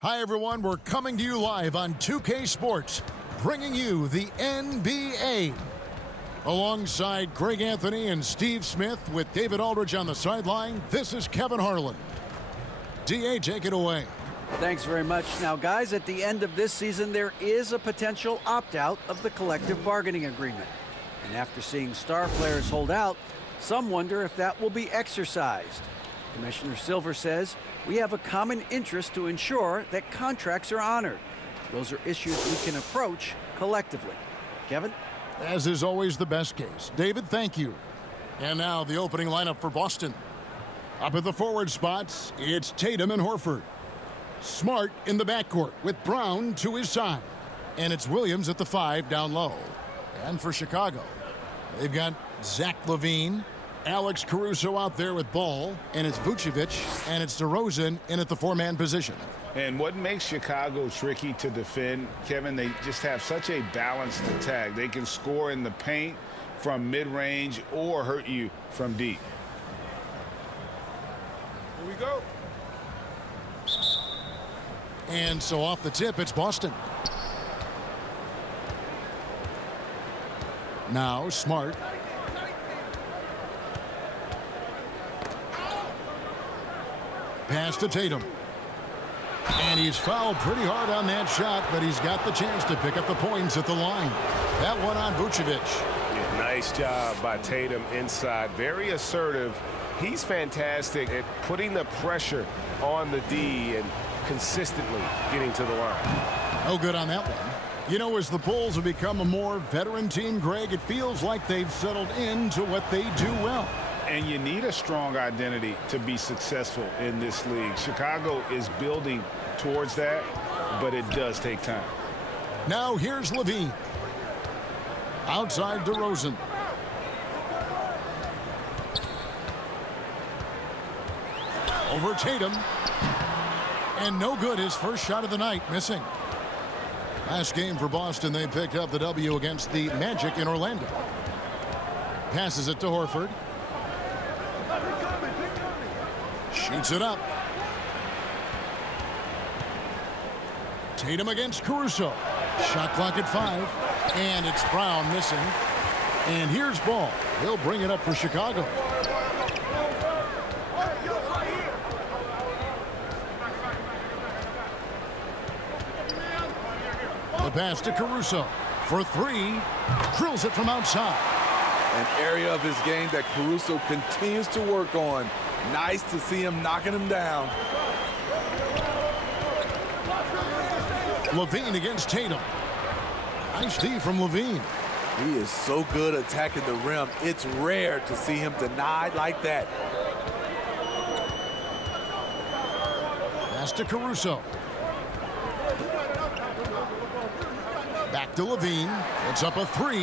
Hi, everyone. We're coming to you live on 2K Sports, bringing you the NBA. Alongside Greg Anthony and Steve Smith with David Aldridge on the sideline, this is Kevin Harlan. DA, take it away. Thanks very much. Now, guys, at the end of this season, there is a potential opt-out of the collective bargaining agreement. And after seeing star players hold out, some wonder if that will be exercised. Commissioner Silver says, we have a common interest to ensure that contracts are honored. Those are issues we can approach collectively. Kevin? As is always the best case. David, thank you. And now the opening lineup for Boston. Up at the forward spots, it's Tatum and Horford. Smart in the backcourt with Brown to his side. And it's Williams at the 5 down low. And for Chicago, they've got Zach LaVine, Alex Caruso out there with ball, and it's Vucevic, and it's DeRozan in at the 4-man position. And what makes Chicago tricky to defend, Kevin, they just have such a balanced attack. They can score in the paint from mid-range or hurt you from deep. Here we go. And so off the tip, it's Boston. Now Smart. Pass to Tatum. And he's fouled pretty hard on that shot, but he's got the chance to pick up the points at the line. That one on Vucevic. Yeah, nice job by Tatum inside. Very assertive. He's fantastic at putting the pressure on the D and consistently getting to the line. No good on that one. You know, as the Bulls have become a more veteran team, Greg, it feels like they've settled into what they do well. And you need a strong identity to be successful in this league. Chicago is building towards that, but it does take time. Now here's LaVine. Outside DeRozan. Over Tatum. And no good, his first shot of the night, missing. Last game for Boston, they picked up the W against the Magic in Orlando. Passes it to Horford. Shoots it up. Tatum against Caruso. Shot clock at 5. And it's Brown missing. And here's Ball. He'll bring it up for Chicago. The pass to Caruso for 3. Drills it from outside. An area of his game that Caruso continues to work on. Nice to see him knocking him down. LaVine against Tatum. Nice D from LaVine. He is so good attacking the rim. It's rare to see him denied like that. Pass to Caruso. Back to LaVine. It's up a 3.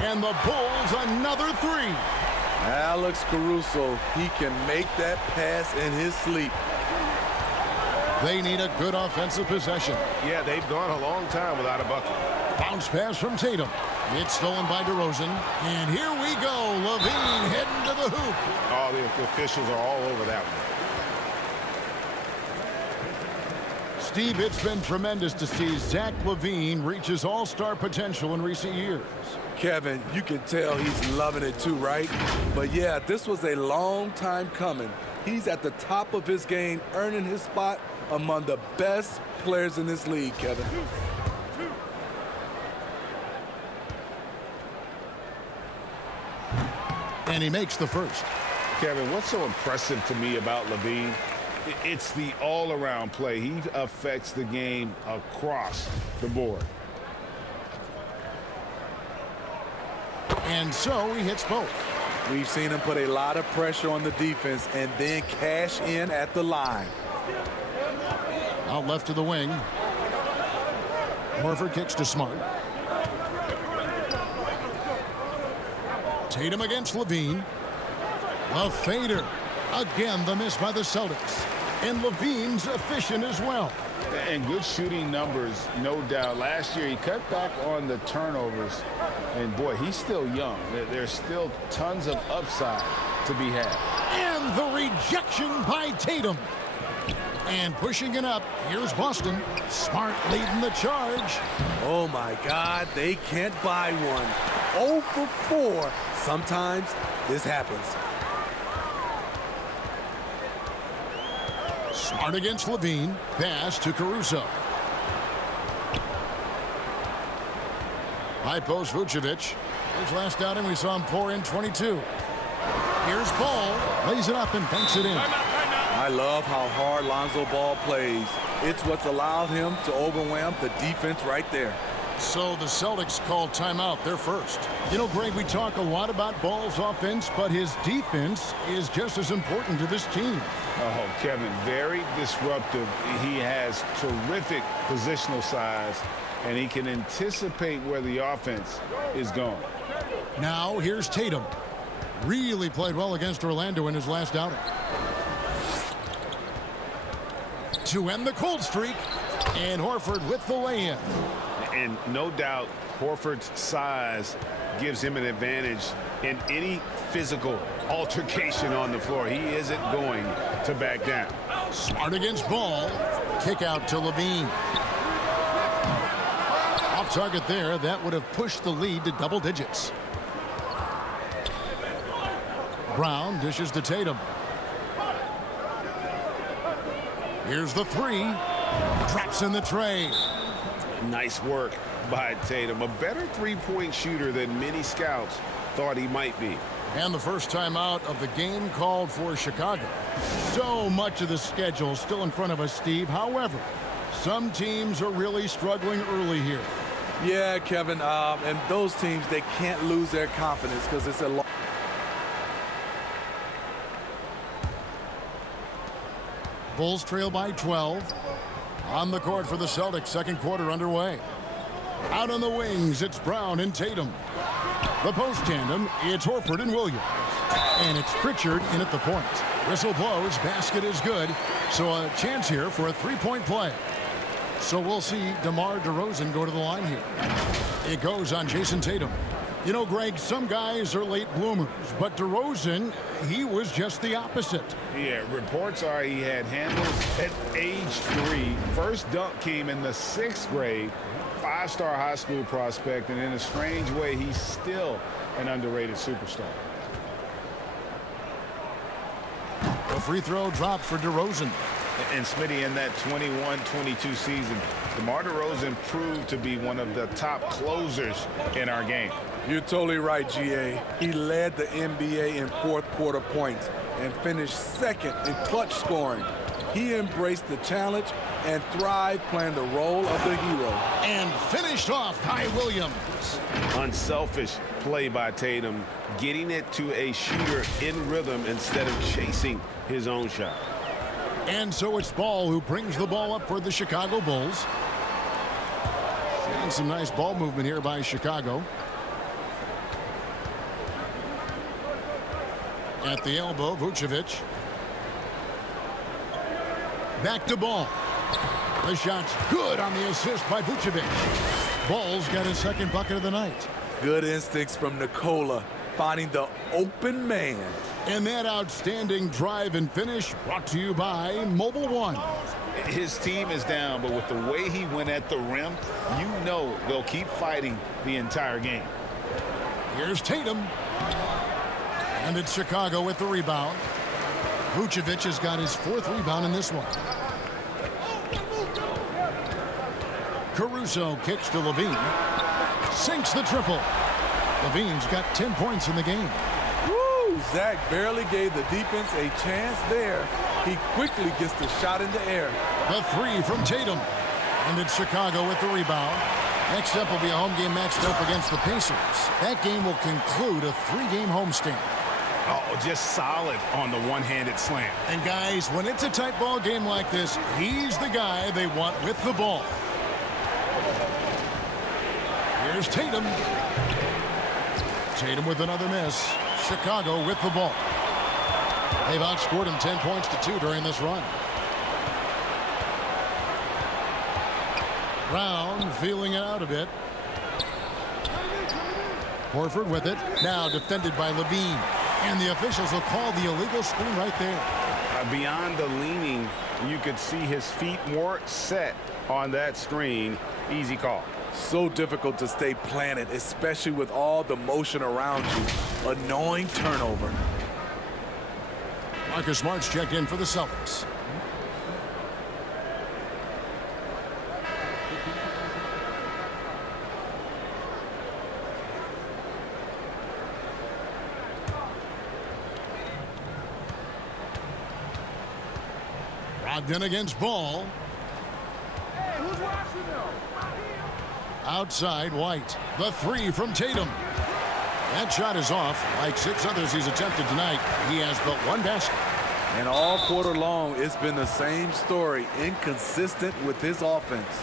And the Bulls another 3. Alex Caruso, he can make that pass in his sleep. They need a good offensive possession. Yeah, they've gone a long time without a bucket. Bounce pass from Tatum. It's stolen by DeRozan. And here we go. LaVine heading to the hoop. Oh, the officials are all over that one. Steve, it's been tremendous to see Zach LaVine reach his all-star potential in recent years. Kevin, you can tell he's loving it too, right? But yeah, this was a long time coming. He's at the top of his game, earning his spot among the best players in this league, Kevin. And he makes the first. Kevin, what's so impressive to me about LaVine? It's the all-around play. He affects the game across the board. And so he hits both. We've seen him put a lot of pressure on the defense and then cash in at the line. Out left to the wing. Horford kicks to Smart. Tatum against LaVine. A fader. Again, the miss by the Celtics. And LaVine's efficient as well. And good shooting numbers, no doubt. Last year, he cut back on the turnovers. And, boy, he's still young. There's still tons of upside to be had. And the rejection by Tatum. And pushing it up, here's Boston. Smart leading the charge. Oh, my God, they can't buy one. 0 for 4. Sometimes this happens. Smart against Levine. Pass to Caruso. High post Vucevic. His last outing, we saw him pour in 22. Here's Ball. Lays it up and banks it in. I love how hard Lonzo Ball plays. It's what's allowed him to overwhelm the defense right there. So the Celtics call timeout. They're first. You know, Greg, we talk a lot about Ball's offense, but his defense is just as important to this team. Oh, Kevin, very disruptive. He has terrific positional size, and he can anticipate where the offense is going. Now here's Tatum. Really played well against Orlando in his last outing. To end the cold streak, and Horford with the lay-in. And no doubt Horford's size gives him an advantage in any physical altercation on the floor. He isn't going to back down. Smart against Ball. Kick out to Levine. Off target there. That would have pushed the lead to double digits. Brown dishes to Tatum. Here's the three. Drops in the tray. Nice work by Tatum. A better three-point shooter than many scouts thought he might be. And the first time out of the game called for Chicago. So much of the schedule still in front of us, Steve. However, some teams are really struggling early here. Yeah, Kevin, and those teams, they can't lose their confidence because it's a long. Bulls trail by 12. On the court for the Celtics, second quarter underway. Out on the wings, it's Brown and Tatum. The post tandem, it's Horford and Williams. And it's Pritchard in at the point. Whistle blows, basket is good. So a chance here for a three-point play. So we'll see DeMar DeRozan go to the line here. It goes on Jayson Tatum. You know, Greg, some guys are late bloomers, but DeRozan, he was just the opposite. Yeah, reports are he had handles at age 3. First dunk came in the 6th grade. 5-star high school prospect, and in a strange way, he's still an underrated superstar. A free throw dropped for DeRozan. And Smitty, in that 21-22 season, DeMar DeRozan proved to be one of the top closers in our game. You're totally right, GA. He led the NBA in fourth quarter points and finished second in clutch scoring. He embraced the challenge and thrived playing the role of the hero. And finished off by Williams. Unselfish play by Tatum, getting it to a shooter in rhythm instead of chasing his own shot. And so it's Ball who brings the ball up for the Chicago Bulls. And some nice ball movement here by Chicago. At the elbow, Vucevic. Back to Ball. The shot's good on the assist by Vucevic. Ball's got his second bucket of the night. Good instincts from Nikola, finding the open man. And that outstanding drive and finish brought to you by Mobile One. His team is down, but with the way he went at the rim, you know they'll keep fighting the entire game. Here's Tatum. And it's Chicago with the rebound. Vucevic has got his 4th rebound in this one. Caruso kicks to Levine. Sinks the triple. Levine's got 10 points in the game. Woo! Zach barely gave the defense a chance there. He quickly gets the shot in the air. The 3 from Tatum. And it's Chicago with the rebound. Next up will be a home game matched up against the Pacers. That game will conclude a 3-game homestand. Oh, just solid on the one-handed slam. And guys, when it's a tight ball game like this, he's the guy they want with the ball. Here's Tatum. Tatum with another miss. Chicago with the ball. They've outscored him 10 points to 2 during this run. Brown feeling it out a bit. Horford with it. Now defended by Levine. And the officials will call the illegal screen right there. Beyond the leaning, You could see his feet more set on that screen. Easy call. So difficult to stay planted, especially with all the motion around you. Annoying turnover. Marcus Smart's checked in for the Celtics. Brogdon against Ball. Hey, who's watching though? Outside White. The three from Tatum. That shot is off. Like 6 others he's attempted tonight, he has but 1 basket. And all quarter long, it's been the same story. Inconsistent with his offense.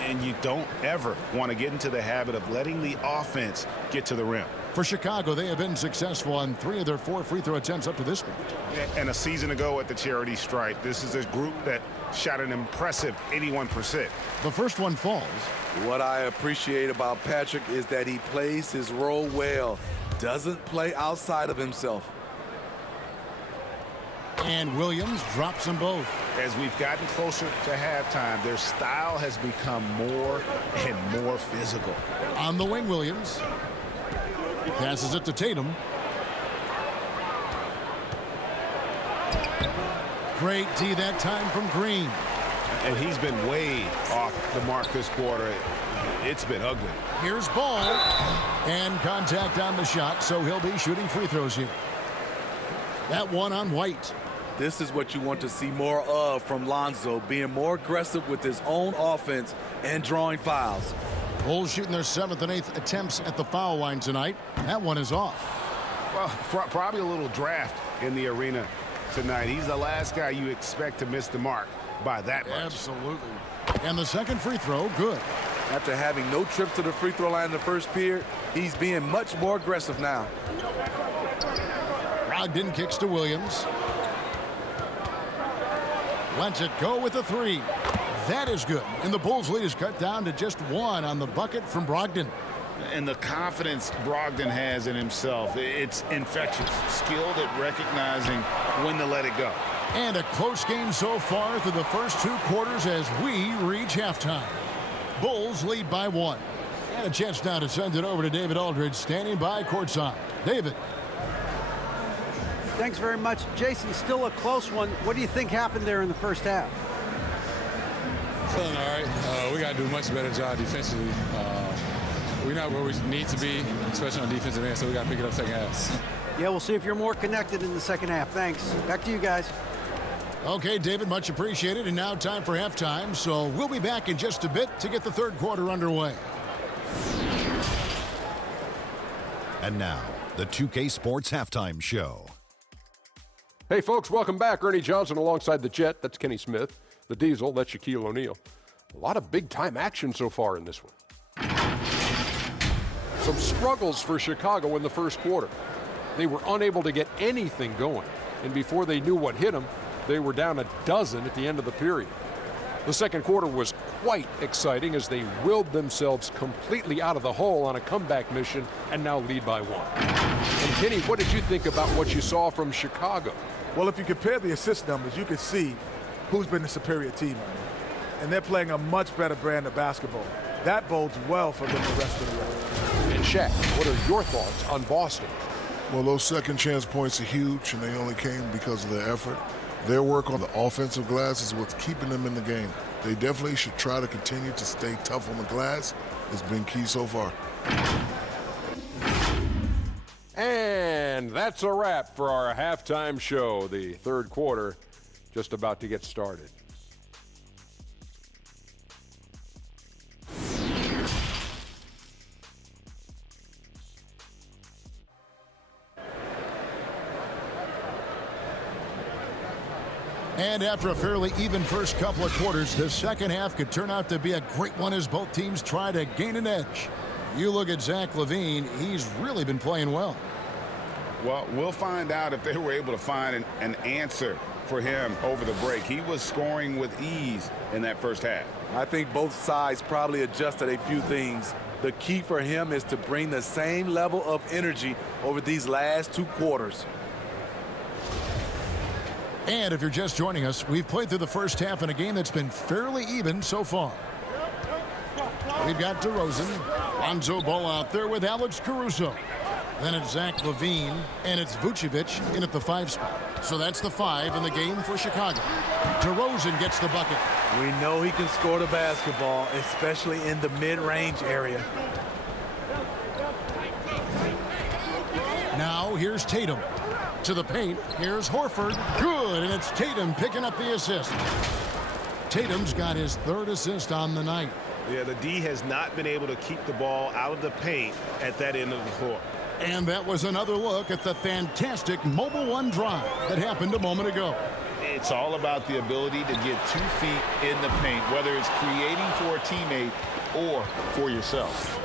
And you don't ever want to get into the habit of letting the offense get to the rim. For Chicago, they have been successful on 3 of their 4 free throw attempts up to this point. And a season ago at the charity stripe, this is a group that shot an impressive 81%. The first one falls. What I appreciate about Patrick is that he plays his role well. Doesn't play outside of himself. And Williams drops them both. As we've gotten closer to halftime, their style has become more and more physical. On the wing, Williams. Passes it to Tatum. Great D that time from Green. And he's been way off the mark this quarter. It's been ugly. Here's Ball. And contact on the shot, so he'll be shooting free throws here. That one on White. This is what you want to see more of from Lonzo, being more aggressive with his own offense and drawing fouls. Bulls shooting their 7th and 8th attempts at the foul line tonight. That one is off. Well, probably a little draft in the arena tonight. He's the last guy you expect to miss the mark by that much. Absolutely. And the second free throw, good. After having no trips to the free throw line in the first period, he's being much more aggressive now. Brogdon kicks to Williams. Lets it go with a 3. That is good. And the Bulls lead is cut down to just 1 on the bucket from Brogdon. And the confidence Brogdon has in himself, it's infectious. Skilled at recognizing when to let it go. And a close game so far through the first 2 quarters as we reach halftime. Bulls lead by 1. And a chance now to send it over to David Aldridge, standing by courtside. David. Thanks very much. Jason, still a close one. What do you think happened there in the first half? Feeling all right. We got to do a much better job defensively. We're not where we need to be, especially on defensive end, so we got to pick it up second half. Yeah, we'll see if you're more connected in the second half. Thanks. Back to you guys. Okay, David, much appreciated. And now time for halftime. So we'll be back in just a bit to get the third quarter underway. And now, the 2K Sports Halftime Show. Hey, folks, welcome back. Ernie Johnson alongside the Jet. That's Kenny Smith. The Diesel, that's Shaquille O'Neal. A lot of big-time action so far in this one. Some struggles for Chicago in the first quarter. They were unable to get anything going. And before they knew what hit them, they were down a dozen at the end of the period. The second quarter was quite exciting as they willed themselves completely out of the hole on a comeback mission and now lead by 1. And Kenny, what did you think about what you saw from Chicago? Well, if you compare the assist numbers, you can see who's been the superior team. And they're playing a much better brand of basketball. That bodes well for them the rest of the way. And Shaq, what are your thoughts on Boston? Well, those second chance points are huge, and they only came because of their effort. Their work on the offensive glass is what's keeping them in the game. They definitely should try to continue to stay tough on the glass. It's been key so far. And that's a wrap for our halftime show. The third quarter just about to get started. And after a fairly even first couple of quarters, the second half could turn out to be a great one as both teams try to gain an edge. You look at Zach LaVine, he's really been playing well. Well, we'll find out if they were able to find an answer for him over the break. He was scoring with ease in that first half. I think both sides probably adjusted a few things. The key for him is to bring the same level of energy over these last 2 quarters. And if you're just joining us, we've played through the first half in a game that's been fairly even so far. We've got DeRozan. Lonzo Ball out there with Alex Caruso. Then it's Zach LaVine, and it's Vucevic in at the 5 spot. So that's the 5 in the game for Chicago. DeRozan gets the bucket. We know he can score the basketball, especially in the mid-range area. Now here's Tatum. To the paint, here's Horford. Good, and it's Tatum picking up the assist. Tatum's got his 3rd assist on the night. Yeah, the D has not been able to keep the ball out of the paint at that end of the court. And that was another look at the fantastic Mobile One drive that happened a moment ago. It's all about the ability to get 2 feet in the paint, whether it's creating for a teammate or for yourself.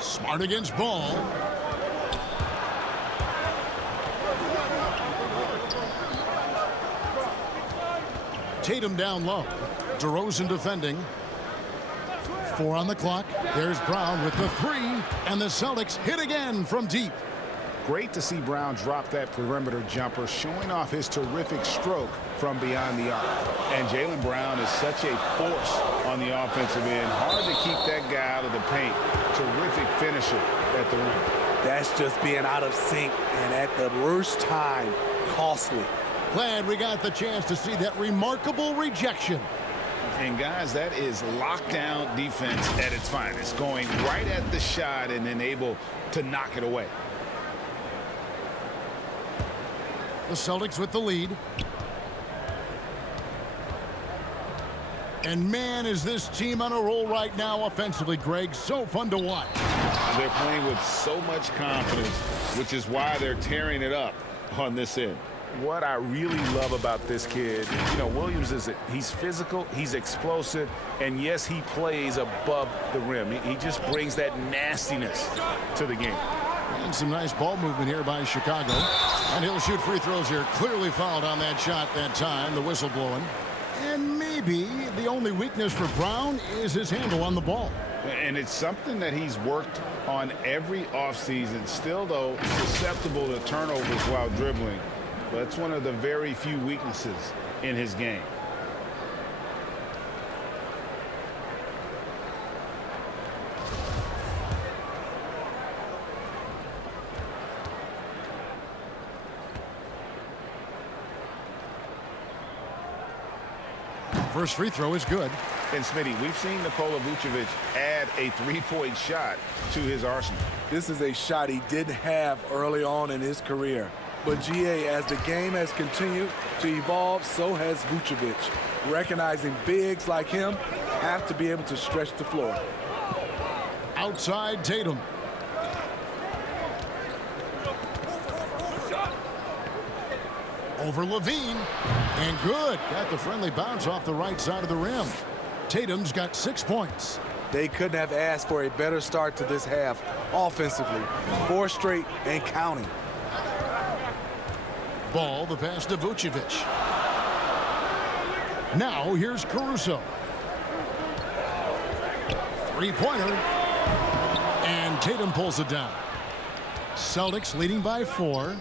Smart against Ball. Tatum down low. DeRozan defending. 4 on the clock. There's Brown with the 3, and the Celtics hit again from deep. Great to see Brown drop that perimeter jumper, showing off his terrific stroke from beyond the arc. And Jaylen Brown is such a force on the offensive end. Hard to keep that guy out of the paint. Terrific finisher at the rim. That's just being out of sync, and at the worst time, costly. Glad we got the chance to see that remarkable rejection. And guys, that is lockdown defense at its finest, going right at the shot and then able to knock it away. The Celtics with the lead. And man, is this team on a roll right now offensively, Greg. So fun to watch. They're playing with so much confidence, which is why they're tearing it up on this end. What I really love about this kid, Williams he's physical, he's explosive, and yes, he plays above the rim. He just brings that nastiness to the game. And some nice ball movement here by Chicago. And he'll shoot free throws here. Clearly fouled on that shot that time, the whistle blowing. And maybe the only weakness for Brown is his handle on the ball. And it's something that he's worked on every offseason. Still, though, susceptible to turnovers while dribbling. But it's one of the very few weaknesses in his game. First free throw is good. And Smitty, we've seen Nikola Vucevic add a 3-point shot to his arsenal. This is a shot he didn't have early on in his career. But GA, as the game has continued to evolve, so has Vucevic. Recognizing bigs like him have to be able to stretch the floor. Outside Tatum. Over LaVine. And good. Got the friendly bounce off the right side of the rim. Tatum's got 6 points. They couldn't have asked for a better start to this half offensively. 4 straight and counting. Ball, the pass to Vucevic. Now here's Caruso. 3-pointer. And Tatum pulls it down. Celtics leading by 4.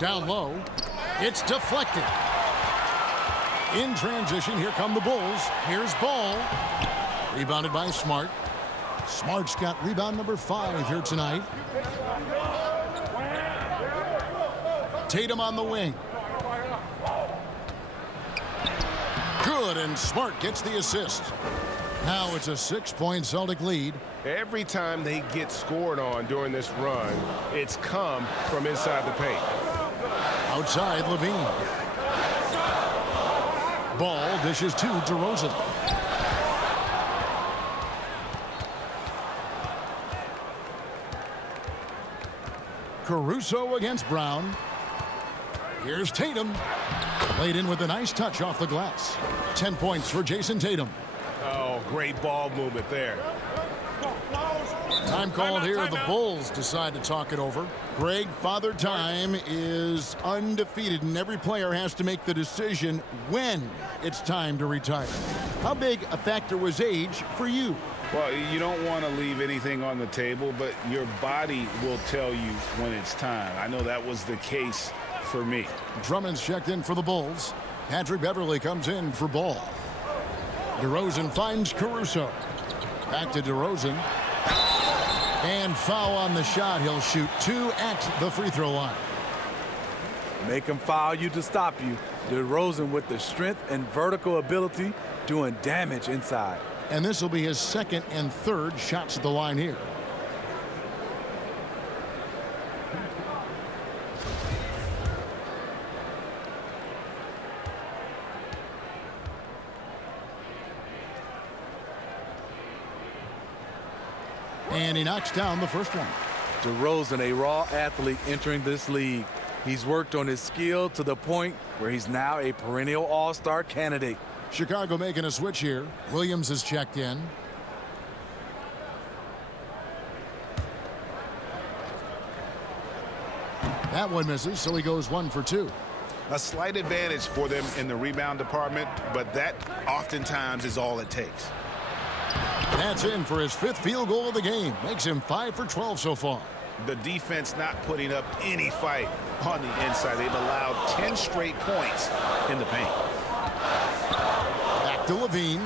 Down low. It's deflected. In transition, here come the Bulls. Here's Ball. Rebounded by Smart. Smart's got rebound number 5 here tonight. Tatum on the wing. Good, and Smart gets the assist. Now it's a 6-point Celtic lead. Every time they get scored on during this run, it's come from inside the paint. Outside LaVine. Ball dishes to DeRozan. Caruso against Brown. Here's Tatum. Played in with a nice touch off the glass. 10 points for Jayson Tatum. Oh, great ball movement there. Time called here. The Bulls decide to talk it over. Greg, Father Time is undefeated, and every player has to make the decision when it's time to retire. How big a factor was age for you? Well, you don't want to leave anything on the table, but your body will tell you when it's time. I know that was the case for me. Drummond's checked in for the Bulls. Patrick Beverley comes in for Ball. DeRozan finds Caruso. Back to DeRozan. And foul on the shot. He'll shoot 2 at the free throw line. Make him foul you to stop you. DeRozan with the strength and vertical ability doing damage inside. And this will be his second and third shots at the line here. And he knocks down the first one. DeRozan, a raw athlete entering this league. He's worked on his skill to the point where he's now a perennial all-star candidate. Chicago making a switch here. Williams is checked in. That one misses, so he goes 1 for 2. A slight advantage for them in the rebound department, but that oftentimes is all it takes. That's in for his 5th field goal of the game. Makes him 5 for 12 so far. The defense not putting up any fight on the inside. They've allowed 10 straight points in the paint. Back to Levine.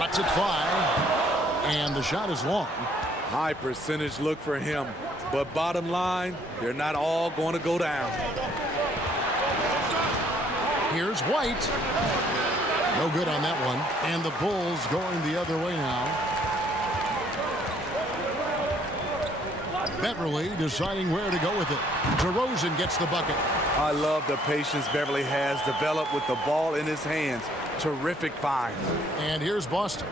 Lets it fly. And the shot is long. High percentage look for him. But bottom line, they're not all going to go down. Here's White. No good on that one. And the Bulls going the other way now. Beverley deciding where to go with it. DeRozan gets the bucket. I love the patience Beverley has developed with the ball in his hands. Terrific find. And here's Boston.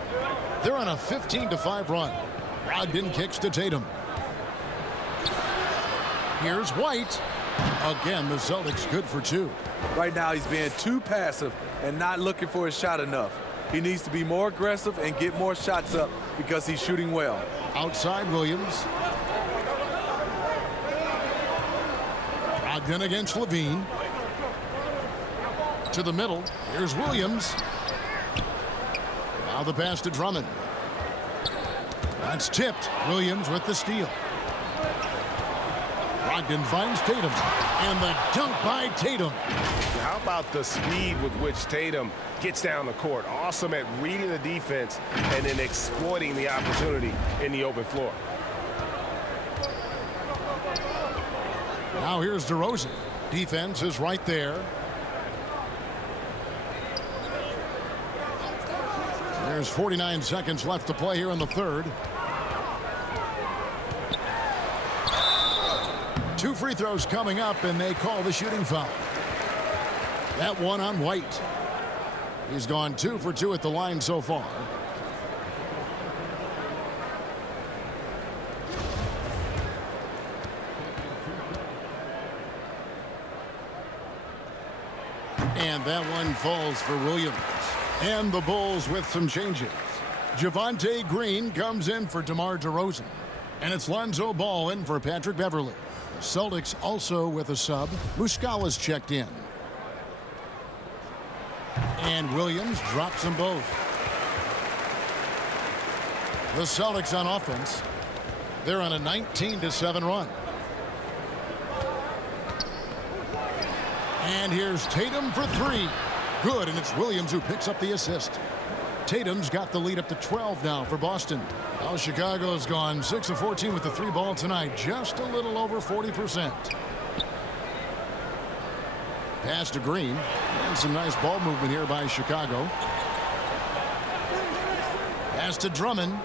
They're on a 15-5 run. Brogdon kicks to Tatum. Here's White. Again, the Celtics good for 2. Right now, he's being too passive and not looking for his shot enough. He needs to be more aggressive and get more shots up because he's shooting well. Outside Williams. Brogdon against Levine. To the middle. Here's Williams. Now the pass to Drummond. That's tipped. Williams with the steal. Brogdon finds Tatum. And the dunk by Tatum. How about the speed with which Tatum gets down the court? Awesome at reading the defense and then exploiting the opportunity in the open floor. Now here's DeRozan. Defense is right there. There's 49 seconds left to play here in the third. 2 free throws coming up, and they call the shooting foul. That one on White. He's gone 2 for 2 at the line so far. And that one falls for Williams. And the Bulls with some changes. Javonte Green comes in for DeMar DeRozan. And it's Lonzo Ball in for Patrick Beverley. The Celtics also with a sub. Muscala's checked in. And Williams drops them both. The Celtics on offense. They're on a 19-7 run. And here's Tatum for 3. Good, and it's Williams who picks up the assist. Tatum's got the lead up to 12 now for Boston. Now Chicago's gone 6 of 14 with the 3 ball tonight, just a little over 40%. Pass to Green, and some nice ball movement here by Chicago. Pass to Drummond.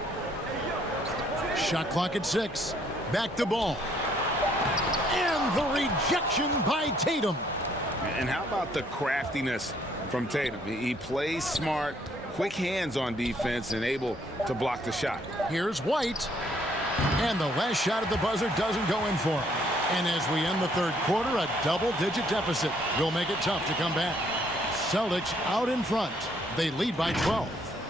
Shot clock at 6. Back to Ball. And the rejection by Tatum. And how about the craftiness from Tatum? He plays smart, quick hands on defense, and able to block the shot. Here's White. And the last shot at the buzzer doesn't go in for him. And as we end the third quarter, a double-digit deficit will make it tough to come back. Celtics out in front. They lead by 12.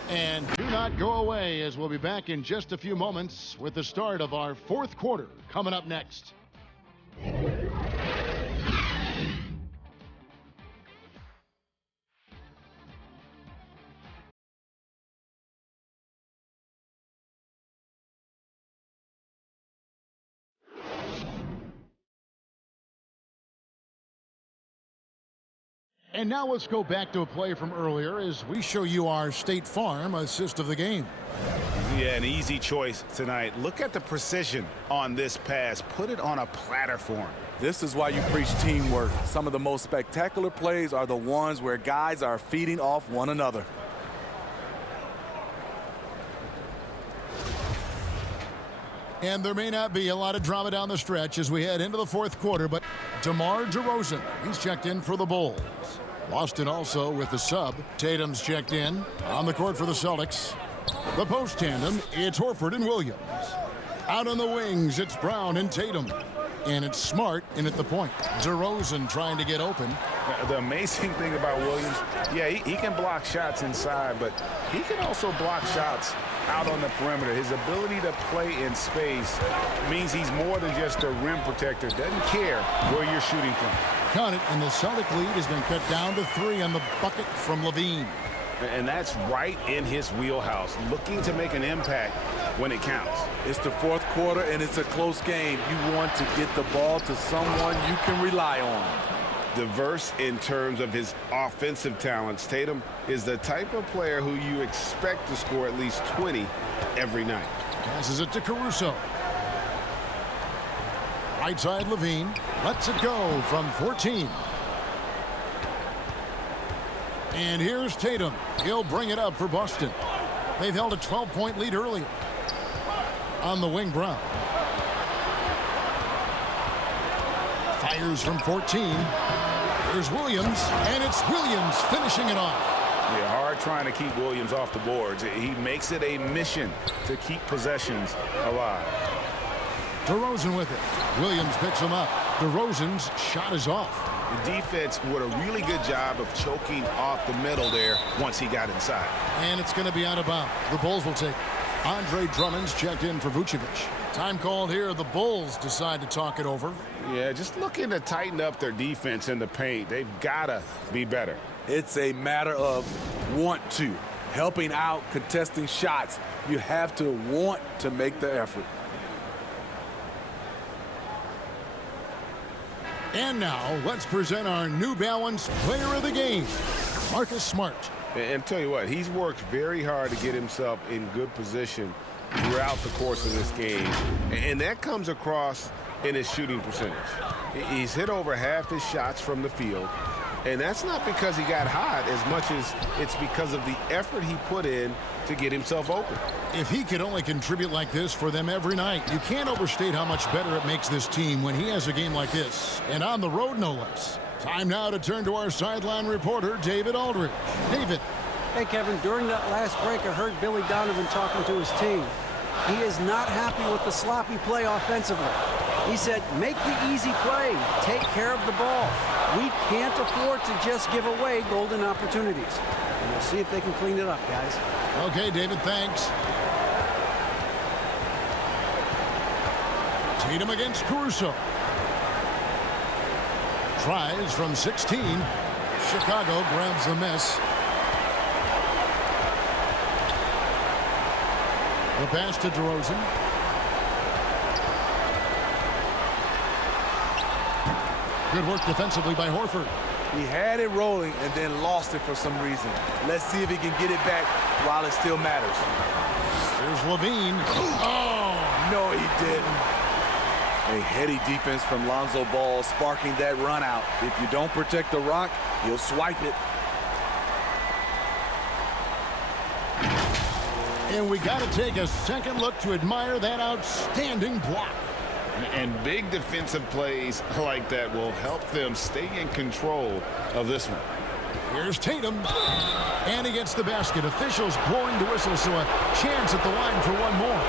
And do not go away, as we'll be back in just a few moments with the start of our fourth quarter coming up next. And now let's go back to a play from earlier as we show you our State Farm assist of the game. Yeah, an easy choice tonight. Look at the precision on this pass. Put it on a platter for him. This is why you preach teamwork. Some of the most spectacular plays are the ones where guys are feeding off one another. And there may not be a lot of drama down the stretch as we head into the fourth quarter, but DeMar DeRozan, he's checked in for the Bulls. Boston also with the sub. Tatum's checked in. On the court for the Celtics. The post tandem, it's Horford and Williams. Out on the wings, it's Brown and Tatum. And it's Smart in at the point. DeRozan trying to get open. The amazing thing about Williams, yeah, he can block shots inside, but he can also block shots out on the perimeter. His ability to play in space means he's more than just a rim protector. Doesn't care where you're shooting from. Count it, and the Celtic lead has been cut down to 3 on the bucket from Levine. And that's right in his wheelhouse, looking to make an impact when it counts. It's the fourth quarter, and it's a close game. You want to get the ball to someone you can rely on. Diverse in terms of his offensive talents, Tatum is the type of player who you expect to score at least 20 every night. Passes it to Caruso. Right side Levine lets it go from 14. And here's Tatum. He'll bring it up for Boston. They've held a 12-point lead earlier. On the wing, Brown. Fires from 14. Here's Williams, and it's Williams finishing it off. Yeah, hard trying to keep Williams off the boards. He makes it a mission to keep possessions alive. DeRozan with it. Williams picks him up. DeRozan's shot is off. The defense did a really good job of choking off the middle there once he got inside. And it's going to be out of bounds. The Bulls will take it. Andre Drummond's checked in for Vucevic. Time called here. The Bulls decide to talk it over. Yeah, just looking to tighten up their defense in the paint. They've got to be better. It's a matter of want to. Helping out, contesting shots. You have to want to make the effort. And now, let's present our New Balance Player of the Game, Marcus Smart. And tell you what, he's worked very hard to get himself in good position throughout the course of this game. And that comes across in his shooting percentage. He's hit over half his shots from the field. And that's not because he got hot as much as it's because of the effort he put in to get himself open. If he could only contribute like this for them every night, you can't overstate how much better it makes this team when he has a game like this, and on the road no less. Time now to turn to our sideline reporter, David Aldridge. David. Hey, Kevin, during that last break, I heard Billy Donovan talking to his team. He is not happy with the sloppy play offensively. He said, make the easy play, take care of the ball. We can't afford to just give away golden opportunities. And we'll see if they can clean it up, guys. Okay, David, thanks. Tatum against Caruso. Tries from 16. Chicago grabs the miss. The pass to DeRozan. Good work defensively by Horford. He had it rolling and then lost it for some reason. Let's see if he can get it back while it still matters. Here's Levine. Oh, no, he didn't. A heady defense from Lonzo Ball sparking that run out. If you don't protect the rock, he'll swipe it. And we got to take a second look to admire that outstanding block. And big defensive plays like that will help them stay in control of this one. Here's Tatum. And he gets the basket. Officials blowing the whistle, so a chance at the line for one more.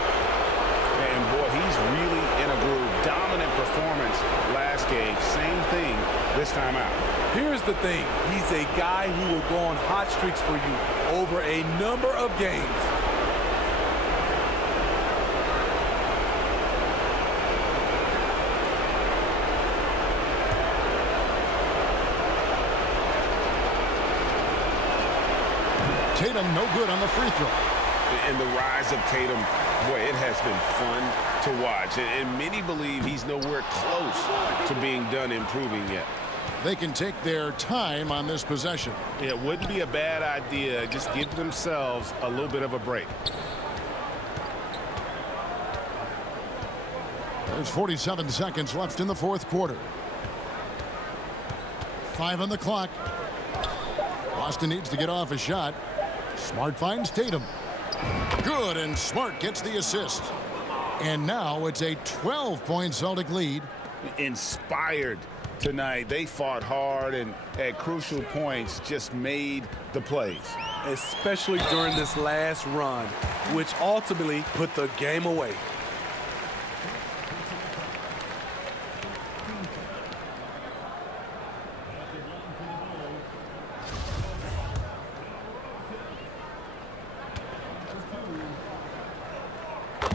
And boy, he's really in a groove. Dominant performance last game. Same thing this time out. Here's the thing. He's a guy who will go on hot streaks for you over a number of games. Tatum no good on the free throw. And the rise of Tatum, boy, it has been fun to watch. And many believe he's nowhere close to being done improving yet. They can take their time on this possession. It wouldn't be a bad idea. Just give themselves a little bit of a break. There's 47 seconds left in the fourth quarter. 5 on the clock. Boston needs to get off a shot. Smart finds Tatum. Good, and Smart gets the assist. And now it's a 12-point Celtic lead. Inspired tonight. They fought hard and at crucial points just made the plays. Especially during this last run, which ultimately put the game away.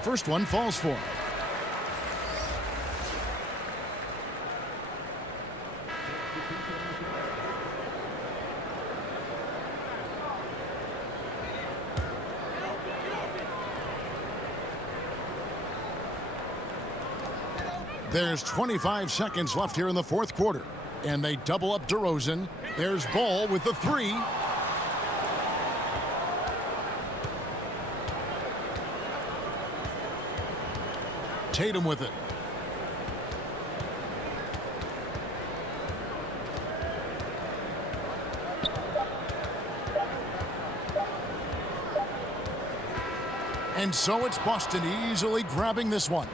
First one falls for him. There's 25 seconds left here in the fourth quarter. And they double up DeRozan. There's Ball with the three. Tatum with it. And so it's Boston easily grabbing this one.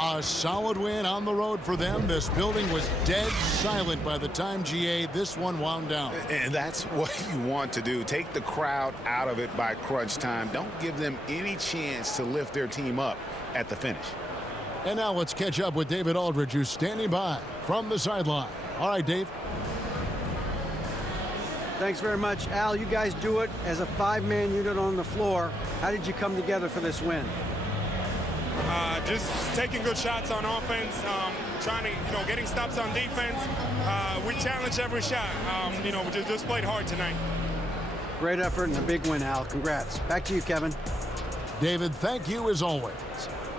A solid win on the road for them. This building was dead silent by the time this one wound down. And that's what you want to do. Take the crowd out of it by crunch time. Don't give them any chance to lift their team up at the finish. And now let's catch up with David Aldridge, who's standing by from the sideline. All right, Dave. Thanks very much, Al. You guys do it as a 5-man unit on the floor. How did you come together for this win? Just taking good shots on offense, trying to, getting stops on defense. We challenge every shot. We just played hard tonight. Great effort and a big win, Al. Congrats. Back to you, Kevin. David, thank you as always.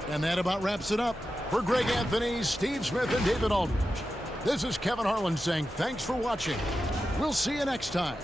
And that about wraps it up. For Greg Anthony, Steve Smith, and David Aldridge, this is Kevin Harlan saying thanks for watching. We'll see you next time.